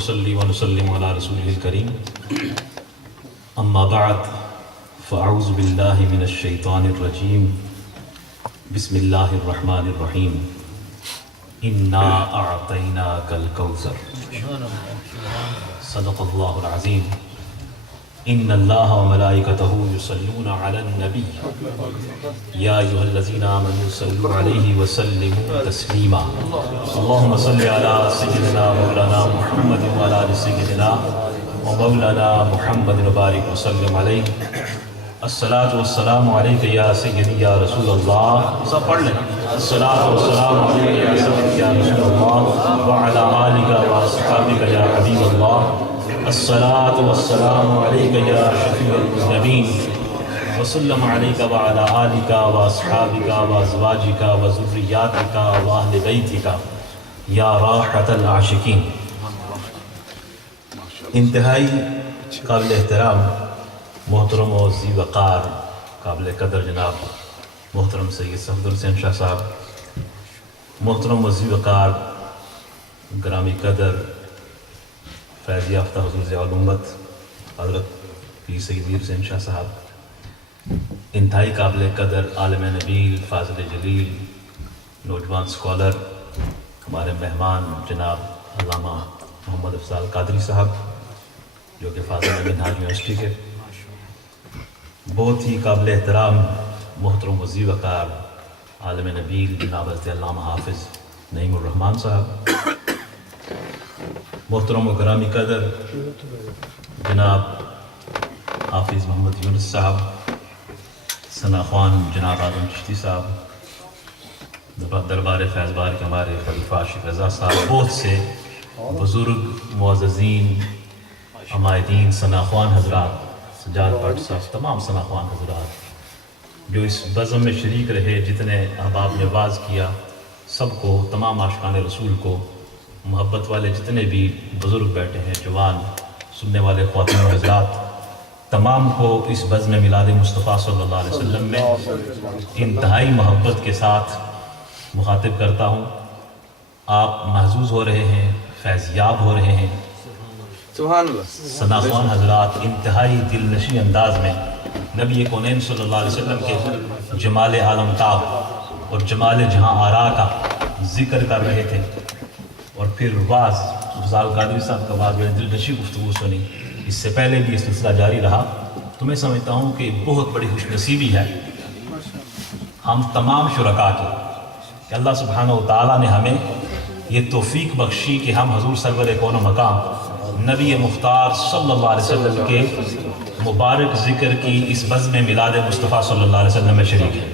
ونصلي ونسلم على رسوله الكريم أما بعد فأعوذ بالله من الشيطان الرجيم بسم الله الرحمن الرحيم إنا أعطيناك الكوثر صدق الله العظيم إن الله وملائكته يصلون على النبي يا أيها الذين آمنوا صلوا عليه وسلموا تسليما اللهم صل على سيدنا مولانا محمد وعلى آل سيدنا ومولانا محمد وبارك وسلم عليه الصلاة والسلام عليك يا سيدي يا رسول الله سب پڑھ لیں الصلاة والسلام عليك يا سيدي يا رسول الله وعلى آلك وأصحابك يا حبيب الله الصلاة والسلام عليك يا شفيع المذنبين وسلم عليك وعلى آلك وأصحابك وأزواجك وذرياتك وأهل بيتك يا راحة العاشقين. انتہائی قابل احترام محترم و ذی وقار قابل قدر جناب محترم سید صفدر حسین شاہ صاحب، محترم و ذی وقار گرامی قدر فیض یافتہ حضور ضیاء الامت حضرت پیر سید میر حسین شاہ صاحب، انتہائی قابل قدر عالم نبیل فاضل جلیل نوجوان اسکالر ہمارے مہمان جناب علامہ محمد افضال قادری صاحب جو کہ فاضل منہاج یونیورسٹی کے، بہت ہی قابل احترام محترم و ذی وقار عالم نبیل جناب حضرت علامہ حافظ نعیم الرحمن صاحب، محترم و گرامی قدر جناب حافظ محمد یونس صاحب، ثنا خوان جناب اعظم چشتی صاحب، دربار فیض بار کے ہمارے خلیفہ عاشق رضا صاحب، بہت سے بزرگ معززین عمائدین ثنا خوان حضرات، سجاد بٹ صاحب، تمام ثنا خوان حضرات جو اس بزم میں شریک رہے، جتنے احباب نے واز کیا، سب کو، تمام عاشقان رسول کو، محبت والے جتنے بھی بزرگ بیٹھے ہیں، جوان سننے والے خواتین و حضرات، تمام کو اس بزم میلاد مصطفیٰ صلی اللہ علیہ وسلم میں انتہائی محبت کے ساتھ مخاطب کرتا ہوں. آپ محظوظ ہو رہے ہیں، فیض یاب ہو رہے ہیں. سبحان اللہ. ثنا خوان حضرات انتہائی دل نشین انداز میں نبی کونین صلی اللہ علیہ وسلم کے جمال عالم تاب اور جمال جہاں آرا کا ذکر کر رہے تھے، اور پھر واز افضال قادری صاحب کا واز میں دلکشی گفتگو سنی. اس سے پہلے بھی یہ سلسلہ جاری رہا. تو میں سمجھتا ہوں کہ بہت بڑی خوش نصیبی ہے ہم تمام شرکاء کی کہ اللہ سبحانہ و تعالیٰ نے ہمیں یہ توفیق بخشی کہ ہم حضور سرور کون و مقام نبی مختار صلی اللہ علیہ وسلم کے مبارک ذکر کی اس بزم میلاد مصطفیٰ صلی اللہ علیہ وسلم میں شریک ہیں.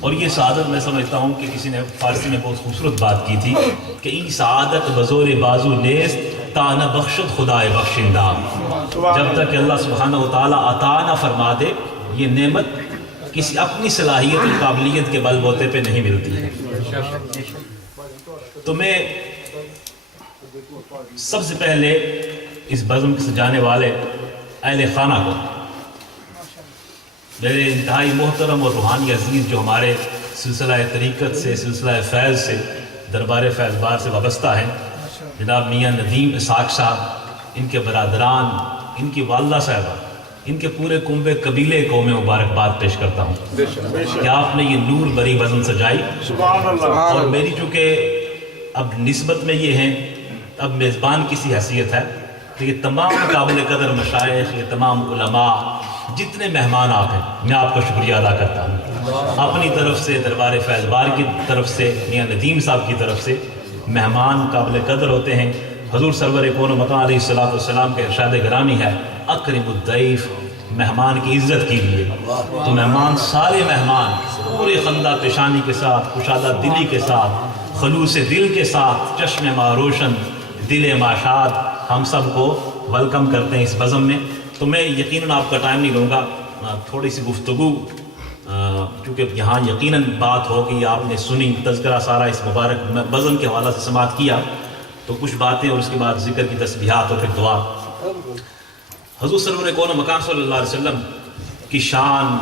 اور یہ سعادت میں سمجھتا ہوں کہ کسی نے فارسی میں بہت خوبصورت بات کی تھی کہ این سعادت بزور بازو نیست تا نہ بخشد خدائے بخشندہ. جب تک کہ اللہ سبحانہ و تعالیٰ عطا نہ فرما دے، یہ نعمت کسی اپنی صلاحیت اور قابلیت کے بل بوتے پہ نہیں ملتی ہے. تو میں سب سے پہلے اس بزم کے سجانے والے اہل خانہ کو، میرے انتہائی محترم اور روحانی عزیز جو ہمارے سلسلہ طریقت سے، سلسلہ فیض سے، دربار فیض بار سے وابستہ ہیں، جناب میاں ندیم اسحاق صاحب، ان کے برادران، ان کی والدہ صاحبہ، ان کے پورے کنبے قبیلے کو میں مبارکباد پیش کرتا ہوں کہ آپ نے یہ نور بری بزم سجائی. اور میری چونکہ اب نسبت میں یہ ہیں، اب میزبان کی سی حیثیت ہے، تو یہ تمام قابل قدر مشائخ، یہ تمام علماء، جتنے مہمان آپ ہیں، میں آپ کا شکریہ ادا کرتا ہوں. اپنی طرف سے، دربار فیض بار کی طرف سے، میاں ندیم صاحب کی طرف سے مہمان قابل قدر ہوتے ہیں. حضور سرور کون و مقام علیہ السلام کے ارشاد گرامی ہے اکرم الضیف، مہمان کی عزت کیجیے. تو مہمان، سارے مہمان پورے خندہ پیشانی کے ساتھ، کشادہ دلی کے ساتھ، خلوص دل کے ساتھ، چشم ما روشن، دل ما شاد، ہم سب کو ویلکم کرتے ہیں اس بزم میں. تو میں یقیناً آپ کا ٹائم نہیں لوں گا، تھوڑی سی گفتگو، چونکہ یہاں یقیناً بات ہوگی، آپ نے سنی تذکرہ سارا اس مبارک بزم کے حوالہ سے سماعت کیا، تو کچھ باتیں اور اس کے بعد ذکر کی تسبیحات اور پھر دعا. حضور سرور کون و مکان صلی اللہ علیہ وسلم کی شان،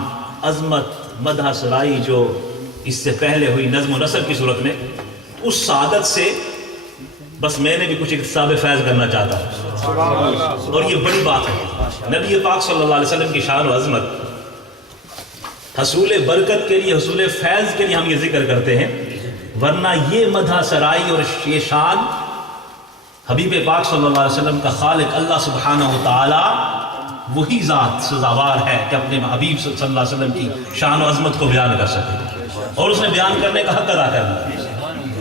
عظمت، مدح سرائی جو اس سے پہلے ہوئی نظم و نثر کی صورت میں، اس سعادت سے بس میں نے بھی کچھ اکتساب فیض کرنا چاہتا ہوں، اور یہ بڑی بات ہے۔ نبی پاک صلی اللہ علیہ وسلم کی شان و عظمت، حصول برکت کے لیے، حصول فیض کے لیے ہم یہ ذکر کرتے ہیں، ورنہ یہ مدح سرائی اور یہ شان حبیب پاک صلی اللہ علیہ وسلم کا خالق اللہ سبحانہ و تعالی وہی ذات سزاوار ہے کہ اپنے حبیب صلی اللہ علیہ وسلم کی شان و عظمت کو بیان کر سکے، اور اس نے بیان کرنے کا حق ادا کرنا۔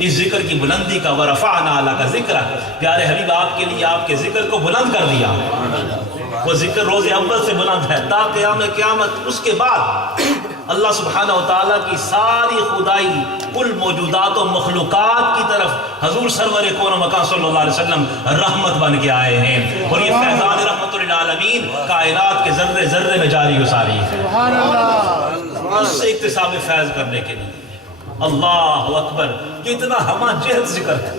اس ذکر کی بلندی کا ورفعنا لک ذکرک، پیارے حبیب آپ کے لیے آپ کے ذکر کو بلند کر دیا۔ وہ ذکر روز اول سے بلند ہے تا قیام قیامت۔ اس کے بعد اللہ سبحانہ و تعالیٰ کی ساری خدائی، کل موجودات و مخلوقات کی طرف حضور سرور کون و مکان صلی اللہ علیہ وسلم رحمت بن کے آئے ہیں، اور یہ فیضان رحمت للعالمین کائنات کے ذرے ذرے میں جاری و ساری ہے۔ اس سے اکتساب فیض کرنے کے لیے اللہ اکبر، یہ اتنا ہمہ جہت ذکر ہے،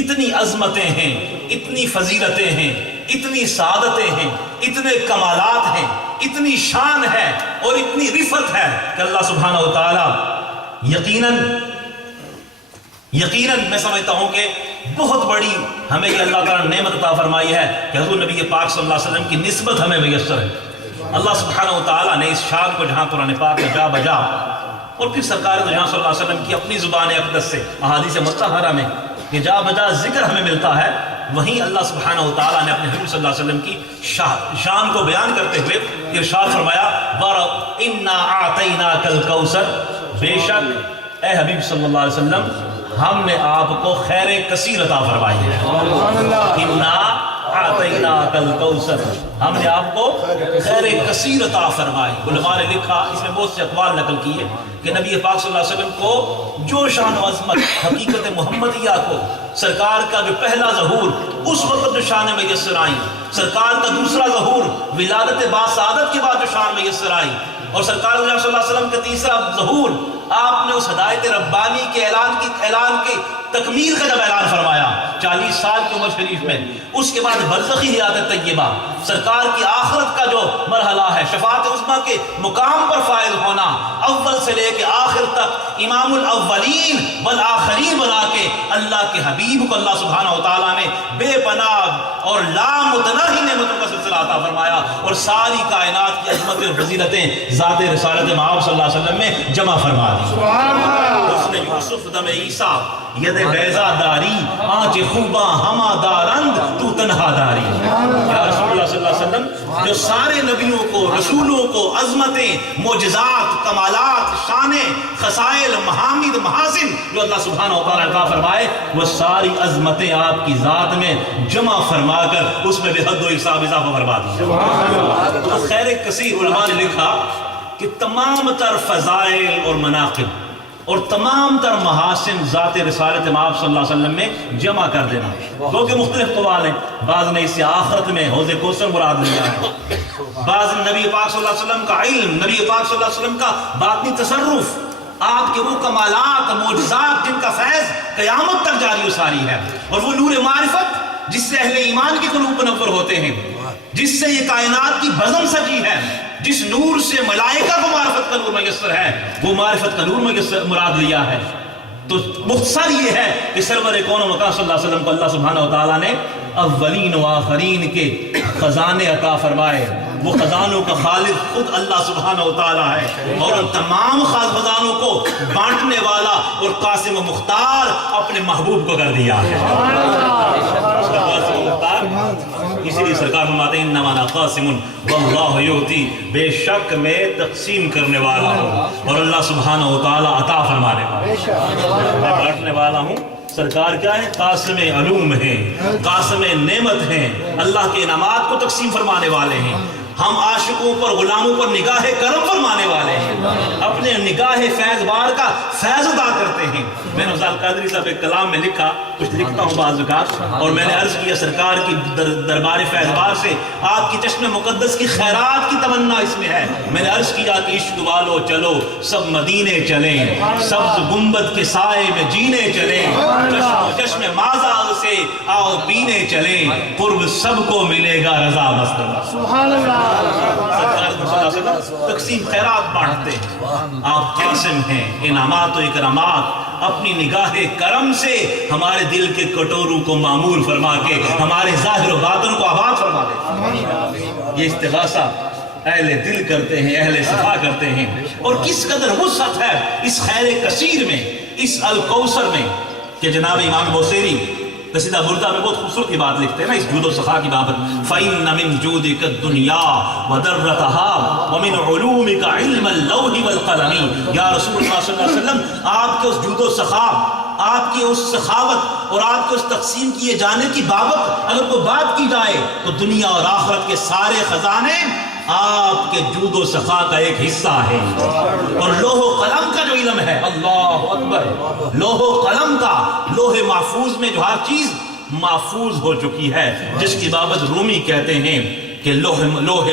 اتنی عظمتیں ہیں، اتنی فضیلتیں ہیں، اتنی سعادتیں ہیں، اتنے کمالات ہیں، اتنی شان ہے اور اتنی رفعت ہے کہ اللہ سبحانہ و تعالی یقیناً میں سمجھتا ہوں کہ بہت بڑی ہمیں یہ اللہ تعالیٰ نے نعمت عطا فرمائی ہے کہ حضور نبی پاک صلی اللہ علیہ وسلم کی نسبت ہمیں میسر ہے۔ اللہ سبحانہ و تعالیٰ نے اس شان کو جہاں قرآن پاک میں جا بجا، اور پھر سرکار دو جہاں صلی اللہ علیہ وسلم کی اپنی زبان اقدس سے احادیث مطہرہ میں کہ جا بجا ذکر ہمیں ملتا ہے، وہیں اللہ سبحانہ و تعالیٰ نے اپنے حبیب صلی اللہ علیہ وسلم کی شان کو بیان کرتے ہوئے ارشاد فرمایا، اِنَّا أَعْطَيْنَاكَ الْكَوْثَرَ، بے شک اے حبیب صلی اللہ علیہ وسلم ہم نے آپ کو خیر کثیر عطا فرمائی ہے۔ اِنَّا أَعْطَيْنَاكَ الْكَوْثَرَ، ہم نے آپ کو خیر کثیر عطا فرمائی۔ علماء نے لکھا، اس میں بہت سے اقوال نقل کیے کہ نبی پاک صلی اللہ علیہ وسلم کو جو شان و عظمت حقیقت محمدیہ کو، سرکار کا جو پہلا ظہور، اس وقت جو شان میسر آئی، سرکار کا دوسرا ظہور ولادت باسعادت کے بعد جو شان میسر آئی، اور سرکار صلی اللہ علیہ وسلم کا تیسرا ظہور آپ نے اس ہدایت ربانی کے اعلان کے تکمیل کا جب اعلان فرمایا 40 سال کی عمر شریف میں، اس کے بعد برزخی حیات طیبہ، سرکار کی آخرت کا جو مرحلہ ہے، شفاعت عظمیٰ کے مقام پر فائز ہونا، اول سے لے کے آخر تک امام الاولین والآخرین بنا کے اللہ کے حبیب کو اللہ سبحانہ و تعالیٰ نے بے پناہ اور لامتناہی نعمتوں کا سلسلہ عطا فرمایا، اور ساری کائنات کی عظمتیں اور فضیلتیں ذات رسالت مآب صلی اللہ علیہ وسلم میں جمع فرما دی۔ اس نے یوسف دم عیسیٰ ید بیضا داری، آنچ خوباں ہما دارند تو تنہا داری۔ یا رسول اللہ صلی اللہ علیہ وسلم جو سارے نبیوں کو، رسولوں کو عظمتیں، معجزات، کمالات، شانیں، خصائل، محامد، محاسن جو اللہ سبحانہ و تعالیٰ عطا فرمائے، وہ ساری عظمتیں آپ کی ذات میں جمع فرما کر اس میں بے حد و حساب اضافہ فرما دی۔ تو خیر کثیر، علماء نے لکھا کہ تمام تر فضائل اور مناقب اور تمام تر محاسن ذات رسالت مآب صلی اللہ علیہ وسلم میں جمع کر دینا، کیونکہ مختلف قوال ہیں، بعض نے اسے آخرت میں حوض کوثر مراد لیا ہے، بعض نبی پاک صلی اللہ علیہ وسلم کا علم، نبی پاک صلی اللہ علیہ وسلم کا باطنی تصرف، آپ کے وہ کمالات، معجزات جن کا فیض قیامت تک جاری و ساری ہے، اور وہ نور معرفت جس سے اہل ایمان کے قلوب منور ہوتے ہیں، جس سے یہ کائنات کی بزم سجی ہے، جس نور سے ملائکہ کو معرفت کا نور میسر ہے، وہ معرفت کا نور مراد لیا ہے۔ تو مختصر یہ ہے کہ سرور کون و مکان صلی اللہ علیہ وسلم کو اللہ سبحانہ و تعالیٰ نے اولین و آخرین کے خزانے عطا فرمائے۔ وہ خزانوں کا خالق خود اللہ سبحانہ و تعالیٰ ہے، اور ان تمام خزانوں کو بانٹنے والا اور قاسم و مختار اپنے محبوب کو کر دیا ہے۔ اسی لیے سرکار فرماتے ہیں انما انا قاسم واللہ یؤتی، بے شک میں تقسیم کرنے والا ہوں اور اللہ سبحانہ و تعالیٰ عطا فرمانے والا، میں بانٹنے والا ہوں۔ سرکار کیا ہے؟ قاسم علوم ہیں، قاسم نعمت ہیں، اللہ کے انعامات کو تقسیم فرمانے والے ہیں۔ ہم عاشقوں پر، غلاموں پر نگاہ کرم فرمانے والے ہیں، اپنے نگاہ فیض بار کا فیض ادا کرتے ہیں۔ میں نے افضل قادری صاحب ایک کلام میں لکھا، کچھ لکھتا ہوں بعض اوقات، اور میں نے عرض کیا سرکار کی دربار فیض بار سے آپ کی چشم مقدس کی خیرات کی تمنا اس میں ہے۔ میں نے عرض کیا کہ عشق والو چلو سب مدینے چلیں، سبز گنبد کے سائے میں جینے چلیں، چشم مازاغ سے آؤ پینے چلیں، قرب سب کو ملے گا رضا مستقبل۔ سبحان اللہ۔ سرکار صلی اللہ علیہ وسلم تقسیم خیرات بانٹتے ہیں، آپ قاسم ہیں، انعامات و اکرامات اپنی نگاہ کرم سے ہمارے دل کے کٹوروں کو معمور فرما کے ہمارے ظاہر و باطن کو آباد فرما دے. یہ استغاثہ اہل دل کرتے ہیں، اہل صفا کرتے ہیں. اور کس قدر وسعت ہے اس خیر کثیر میں، اس الکوثر میں، کہ جناب امام بوصیری قصیدہ بردہ میں بہت خوبصورت کی بات لکھتے ہیں نا اس جود و سخا کی بابت. فَإِنَّ مِن جُودِكَ الدُّنْيَا وَدَرَّتَهَا وَمِنْ عُلُومِكَ عِلْمَ اللَّوْحِ وَالْقَلَمِ. یا رسول اللہ صلی اللہ علیہ وسلم، آپ کے اس جود و سخا، آپ کی اس سخاوت اور آپ کے اس تقسیم کیے جانے کی بابت اگر کوئی بات کی جائے تو دنیا اور آخرت کے سارے خزانے آپ کے جود و سخا کا ایک حصہ ہے. اور لوح و قلم کا جو علم ہے، اللہ اکبر، لوح و قلم کا، لوح محفوظ میں جو ہر چیز محفوظ ہو چکی ہے، جس کی بابت رومی کہتے ہیں کہ لوح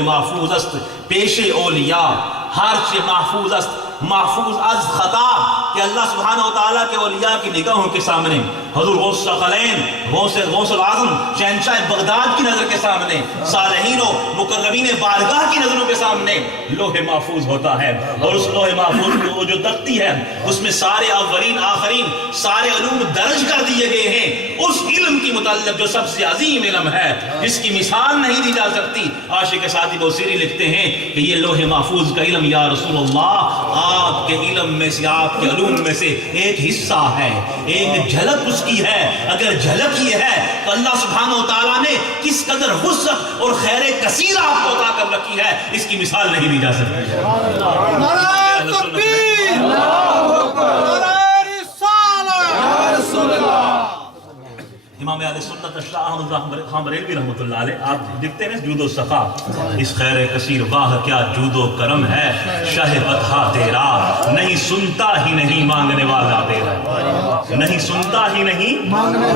محفوظ است پیش اولیاء، ہر چیز محفوظ است، محفوظ از خطا، کہ اللہ سبحانہ وتعالیٰ کے اولیاء کی نگاہوں کے سامنے، حضور غوث الثقلین، غوث العظم، شہنشاہ بغداد کی نظر کے سامنے، صالحین و مقربین بارگاہ کی نظروں کے سامنے لوح محفوظ ہوتا ہے. اور اس لوح محفوظ میں وہ جو تختی ہے اس میں سارے اولین آخرین سارے علوم درج کر دیے گئے ہیں. اس علم کی متعلق جو سب سے عظیم علم ہے، جس کی مثال نہیں دی جا سکتی، عاشق سعدی بوصیری لکھتے ہیں کہ یہ لوح محفوظ کا علم یا رسول اللہ آپ کے علم میں سے، آپ کے علوم میں سے ایک حصہ ہے، ایک جھلک اس کی ہے. اگر جھلک یہ ہے تو اللہ سبحانہ وتعالیٰ نے کس قدر وسعت اور خیر کثیر آپ کو عطا کر رکھی ہے، اس کی مثال نہیں دی جا سکتی. نعرہ تکبیر، نعرہ رسالت، یا رسول اللہ. امام اہل سنت شاہ احمد خان بریلوی رحمۃ اللہ علیہ آپ دیکھتے ہیں جود و سخا، اس خیر کثیر واہ کیا جود و کرم ہے، شاہ بطحا تیرا نہیں سنتا ہی نہیں مانگنے والا تیرا، نہیں سنتا ہی نہیں مانگنے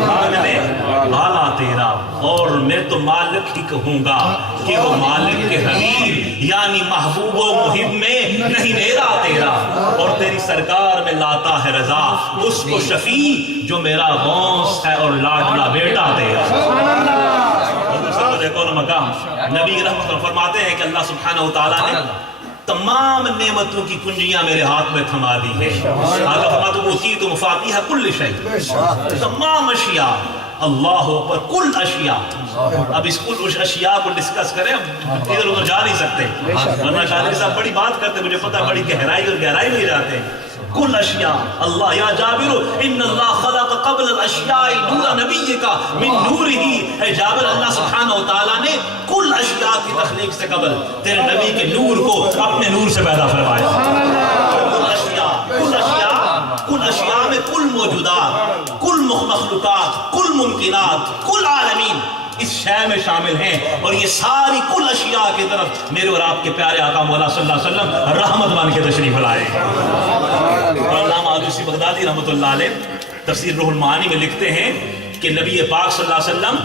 والا تیرا. اور میں تو مالک ہی کہوں گا کہ وہ مالک کے حبیب یعنی محبوب و محب میں نہیں میرا تیرا. اور تیری سرکار میں لاتا ہے رضا اس کو شفیع جو میرا غوث ہے اور لاڈلا بیٹا تیرا. مقام نبی رحمت اللہ فرماتے ہیں کہ اللہ سبحانہ وتعالیٰ نے تمام نعمتوں کی کنجیاں میرے ہاتھ میں تھما دی ہے. آقا فرماتے ہیں اوتیت مفاتیح کل شیء، تمام اشیاء، اللہ پر کل اشیاء. اب اس کل اشیاء کو ڈسکس کریں، ادھر ادھر جا نہیں سکتے ورنہ شاہد صاحب بڑی بات کرتے، مجھے پتہ بڑی گہرائی اور گہرائی میں جاتے ہیں. کل اشیاء اللہ یا جابر ان اللہ خلق قبل الاشیاء نور نبی کا من نور ہی. اے جابر، اللہ سبحانہ وتعالیٰ نے کل اشیاء کی تخلیق سے قبل تیرے نبی کے نور کو اپنے نور سے پیدا فرمایا. کل اشیاء میں کل موجودات، کل مخلوقات، کل ممکنات، کل عالمین اس شے میں شامل ہیں. اور یہ ساری کل اشیاء کی طرف میرے اور آپ کے پیارے آقا مولا صلی اللہ علیہ وسلم رحمت بن کے تشریف لائے. اور علامہ آلوسی بغدادی رحمۃ اللہ علیہ تفسیر روح المعانی میں لکھتے ہیں کہ نبی پاک صلی اللہ علیہ وسلم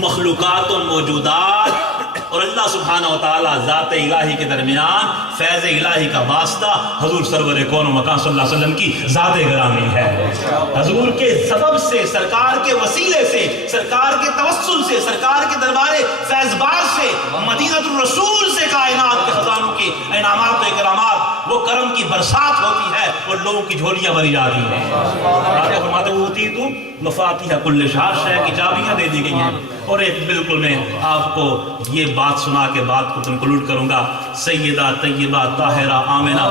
مخلوقات و موجودات اور اللہ سبحانہ وتعالی ذات الہی کے درمیان فیض الہی کا واسطہ حضور سرور کون و مکان صلی اللہ علیہ وسلم کی ذات گرامی ہے. حضور کے سبب سے، سرکار کے وسیلے سے، سرکار کے توسل سے، سرکار کے دربار فیض بار سے، مدینۃ الرسول سے کائنات کے خزانوں کی انعامات و اکرامات، وہ کرم کی برسات ہوتی ہے اور لوگوں کی جھولیاں بھری جاتی ہیں. آقا فرماتے ہیں اوتیت مفاتیح کل شیء، شے کی چابیاں دے دی گئی ہیں. اور ایک بالکل میں آپ کو یہ بات سنا کے بات کو کنکلوڈ کروں گا. سیدہ طیبہ طاہرہ آمنہ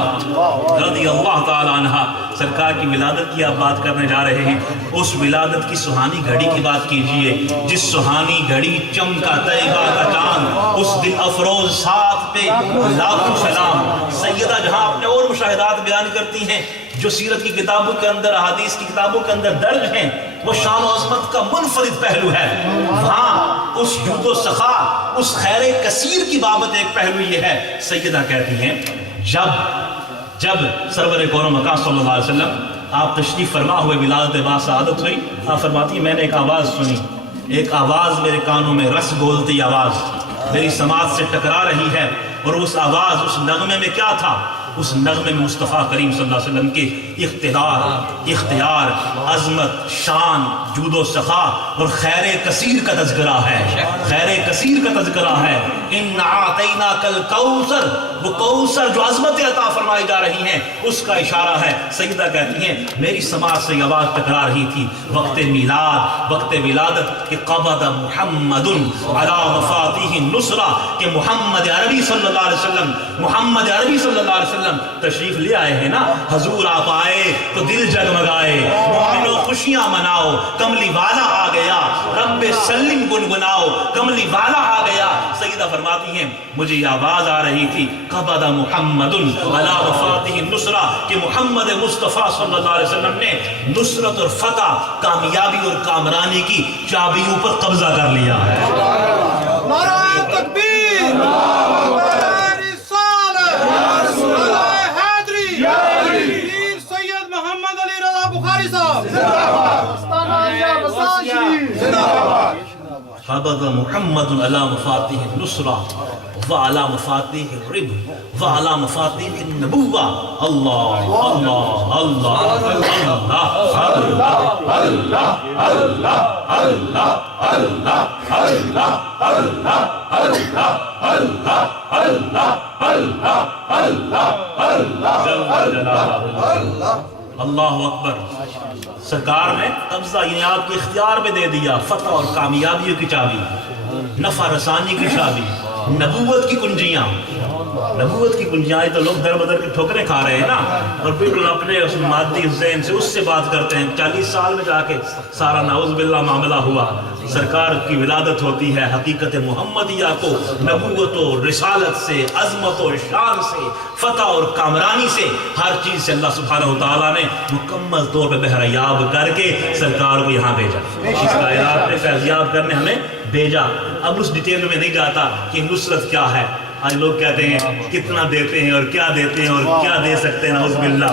رضی اللہ تعالی عنہا سرکار کی ولادت کی آپ بات کرنے جا رہے ہیں. اس ولادت کی سہانی گھڑی کی بات کیجئے جس سہانی گھڑی چمکا طیبہ کا چاند، اس دن افروز ساتھ پہ لاکھوں سلام. سیدہ جہاں اپنے اور مشاہدات بیان کرتی ہیں جو سیرت کی کتابوں کے اندر، احادیث کی کتابوں کے اندر درج ہیں، وہ شان و عظمت کا منفرد پہلو ہے. ہاں اس جود و سخا، اس خیر کثیر کی بابت ایک پہلو یہ ہے. سیدہ کہتی ہیں جب سرور کون و مکان صلی اللہ علیہ وسلم آپ تشریف فرما ہوئے ولادت با سعادت ہوئی، آپ فرماتی ہیں میں نے ایک آواز سنی، ایک آواز میرے کانوں میں رس گولتی آواز میری سماعت سے ٹکرا رہی ہے. اور اس آواز، اس نغمے میں کیا تھا؟ اس نغمے میں مصطفیٰ کریم صلی اللہ علیہ وسلم کے اختیار، عظمت، شان، جود و سخا اور خیر کثیر کا تذکرہ ہے. خیر کثیر کا تذکرہ ہے. اِنَّا أَعْطَيْنَاكَ الْكَوْثَرَ وہ کوثر جو عظمت عطا فرمائی جا رہی ہیں اس کا اشارہ ہے۔ سیدہ کہتی ہیں میری سماعت سے یہ آواز ٹکرا رہی تھی وقت میلاد، وقت ولادت، کہ قبض محمد علی مفاتیح النصرہ، کہ محمد عربی صلی اللہ علیہ وسلم، محمد عربی صلی اللہ علیہ وسلم تشریف لے آئے ہیں نا۔ حضور آپ آئے تو دل جگمگائے، مومنو خوشیاں مناؤ، کملی والا آ گیا، رب سلم گنگناؤ، کملی والا آ گیا۔ سیدہ فرماتی ہیں مجھے یہ آواز آ رہی تھی قبض محمد علی مفاتیح النصرہ، کہ محمد مصطفیٰ صلی اللہ علیہ وسلم نے نصرت اور فتح، کامیابی اور کامرانی کی چابیوں پر قبضہ کر لیا ہے۔ نعرہ تکبیر، نعرہ رسالت، نعرہ حیدری، پیر سید محمد علی رضا بخاری صاحب قبض محمد علی مفاتیح النصرہ وعلی مفاتیح الرب وعلی مفاتیح النبوہ۔ اللہ اللہ اللہ اللہ اللہ اللہ اللہ اللہ اللہ اکبر۔ سرکار نے قبضہ یعنی آپ کے اختیار میں دے دیا فتح اور کامیابیوں کی چابی، نفع رسانی کی چابی، نبوت کی کنجیاں، نبوت کی کنجیاں۔ تو لوگ در بدر کی ٹھوکریں کھا رہے ہیں نا، اور بالکل اپنے اس مادی ذہن سے اس سے بات کرتے ہیں۔ 40 سال میں جا کے سارا نعوذ باللہ معاملہ ہوا۔ سرکار کی ولادت ہوتی ہے، حقیقت محمدیہ کو نبوت و رسالت سے، عظمت و شان سے، فتح اور کامرانی سے، ہر چیز سے اللہ سبحانہ وتعالیٰ نے مکمل طور پہ بہریاب کر کے سرکار کو یہاں بھیجا، اس کائنات میں فیضیاب کرنے ہمیں بھیجا۔ اب اس ڈیٹیل میں نہیں جاتا کہ نصرت کیا ہے۔ آج لوگ کہتے ہیں کتنا دیتے ہیں اور کیا دیتے ہیں اور کیا دے سکتے ہیں، نعوذ باللہ۔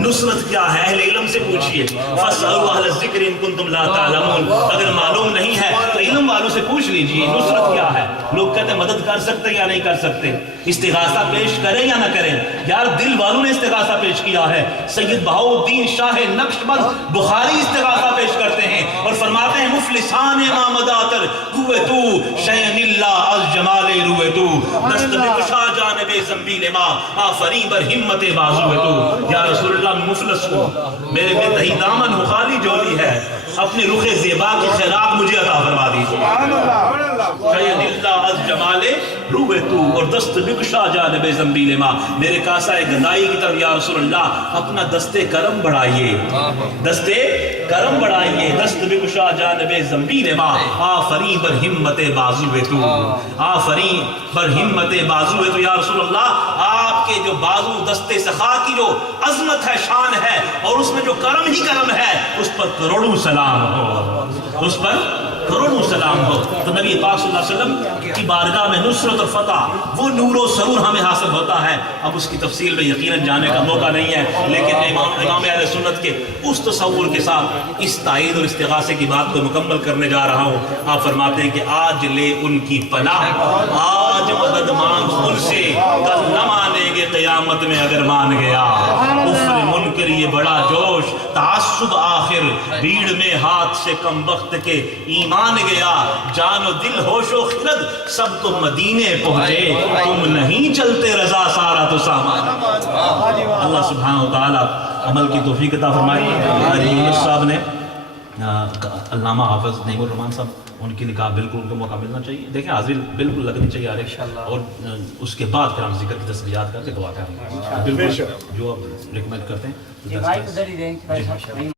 نصرت کیا ہے اہل علم سے پوچھئے، فَاسْأَلُوا أَهْلَ الذِّكْرِ إِن كُنتُمْ لَا تَعْلَمُونَ۔ اگر معلوم نہیں ہے تو علم والوں سے پوچھ لیجئے نصرت کیا ہے۔ لوگ کہتے ہیں مدد کر سکتے یا نہیں کر سکتے، استغاثہ پیش کریں یا نہ کریں۔ یار دل والوں نے استغاثہ پیش کیا ہے۔ سید بہاؤالدین شاہ نقشبند بخاری استغاثہ پیش کرتے ہیں اور فرماتے ہیں مفلسان مامداتر روئے تو شین اللہ از جمال روئے تو، دست بکشا جانب زنبیل ما آفری بر ہمت بازو ہے تو۔ یا رسول اللہ مفلس ہوں، میرے بے تہی دامن مخالی جولی ہے، اپنی رخ زیبا کی خیرات مجھے عطا فرما دیجیے۔ شین اللہ از جمال روئے تو، اور دست بکشا جانب زنبیل ما، میرے کاسہ گدائی کی طرف یا رسول اللہ اپنا دست کرم بڑھائیے، دست کرم بڑھائیے، دست بکشا جانب زنبیل ما آفری بر ہمت بازو ہے تو، آفری بر ہمت بازو ہے تو۔ یا رسول اللہ آپ کے جو بازو دست سخا کی جو عظمت ہے، شان ہے، اور اس میں جو کرم ہی کرم ہے، اس پر کروڑوں سلام ہو، اس پر کروڑوں سلام ہو۔ تو نبی پاک صلی اللہ علیہ وسلم کی بارگاہ میں نصرت اور فتح، وہ نور و سرور ہمیں حاصل ہوتا ہے۔ اب اس کی تفصیل میں یقیناً جانے کا موقع نہیں ہے، لیکن امام اہل سنت کے اس تصور کے ساتھ اس تائید اور استغاثے کی بات کو مکمل کرنے جا رہا ہوں۔ آپ فرماتے ہیں کہ آج لے ان کی پناہ، آج مدد مانگ ان سے، کل نہ مانیں گے قیامت میں اگر مان گیا۔ کفر منکر یہ بڑا جوش، تعصب آخر بھیڑ میں ہاتھ سے کم وقت کے ایمان گیا، جان و دل ہوش و خرد سب تو مدینے پہنچے، تم نہیں چلتے رضا سارا تو سامان۔ اللہ سبحانہ وتعالی عمل کی توفیق عطا فرمائے۔ یونس صاحب نے علامہ حافظ نعیم الرحمن صاحب، ان کی نکاح بالکل ان کو موقع ملنا چاہیے۔ دیکھیں حاضری بالکل لگنی چاہیے اور اس کے بعد پھر ہم ذکر کی تسبیحات کر کے دعا کریں گے، بالکل جو آپ ریکمینڈ کرتے ہیں۔